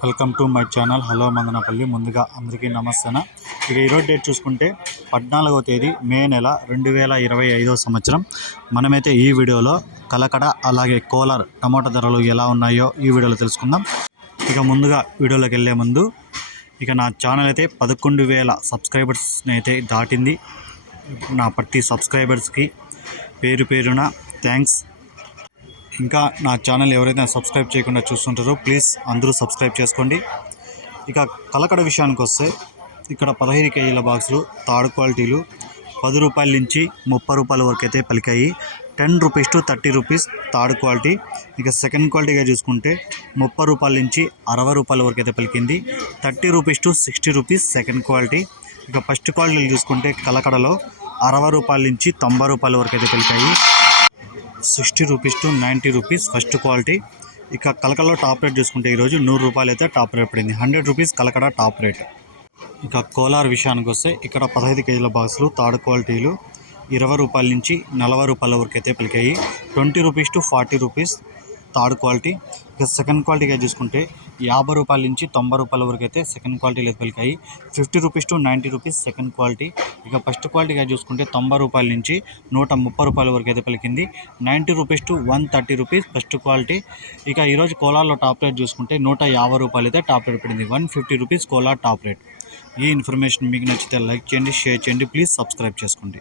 Welcome to my channel. Hello Madanapalle. ముందుగా అందరికీ నమస్తేన? ఇక ఈరోజు డేట్ చూసుకుంటే పద్నాలుగవ తేదీ మే నెల రెండు వేల ఇరవై ఐదో సంవత్సరం. మనమైతే ఈ వీడియోలో కలకడ అలాగే కోలార్ టమాటా ధరలు ఎలా ఉన్నాయో ఈ వీడియోలో తెలుసుకుందాం. ఇక ముందుగా వీడియోలోకి వెళ్ళే ముందు ఇక నా ఛానల్ అయితే పదకొండు వేల సబ్స్క్రైబర్స్ని అయితే దాటింది. నా ప్రతి సబ్స్క్రైబర్స్కి పేరు పేరున థ్యాంక్స్. ఇంకా నా ఛానల్ ఎవరైతే సబ్స్క్రైబ్ చేయకుండా చూస్తుంటారో ప్లీజ్ అందరూ సబ్స్క్రైబ్ చేసుకోండి. ఇక కలకడ విషయానికి వస్తే ఇక్కడ పదహైదు కేజీల బాక్సులు థర్డ్ క్వాలిటీలు పది రూపాయల నుంచి ముప్పై రూపాయల వరకు అయితే పలికాయి. Ten rupees to thirty rupees third quality. ఇక సెకండ్ క్వాలిటీగా చూసుకుంటే ముప్పై రూపాయల నుంచి అరవై రూపాయల వరకు అయితే పలికింది. Thirty rupees to sixty rupees second quality. ఇక ఫస్ట్ క్వాలిటీలు చూసుకుంటే కలకడలో అరవై రూపాయల నుంచి తొంభై రూపాయల వరకు అయితే పలికాయి. Sixty rupees to ninety rupees first quality. ఇక కలకడలో టాప్ రేట్ చూసుకుంటే ఈరోజు నూరు రూపాయలు అయితే టాప్ రేట్ పడింది. Hundred rupees Kalakada top rate. ఇక కోలార్ విషయానికి వస్తే ఇక్కడ పదహైదు కేజీల బాక్సులు థర్డ్ క్వాలిటీలు ఇరవై రూపాయల నుంచి నలభై రూపాయల వరకు అయితే పలికాయి. Twenty rupees to forty rupees third quality. ఇక సెకండ్ క్వాలిటీగా చూసుకుంటే యాభై రూపాయల నుంచి తొంభై రూపాయల వరకు అయితే సెకండ్ క్వాలిటీలో అయితే పలికాయి fifty rupees to ninety rupees second quality. ఇక ఫస్ట్ క్వాలిటీగా చూసుకుంటే తొంభై రూపాయల నుంచి నూట ముప్పై రూపాయల వరకు అయితే పలికింది. Ninety rupees to one thirty rupees first quality. ఇక ఈరోజు కోలాలో టాప్ రేట్ చూసుకుంటే నూట యాభై రూపాయలు అయితే టాప్ రేట్ పడింది. One fifty rupees Kola top rate. ఈ ఇన్ఫర్మేషన్ మీకు నచ్చితే లైక్ చేయండి షేర్ చేయండి ప్లీజ్ సబ్స్క్రైబ్ చేసుకోండి.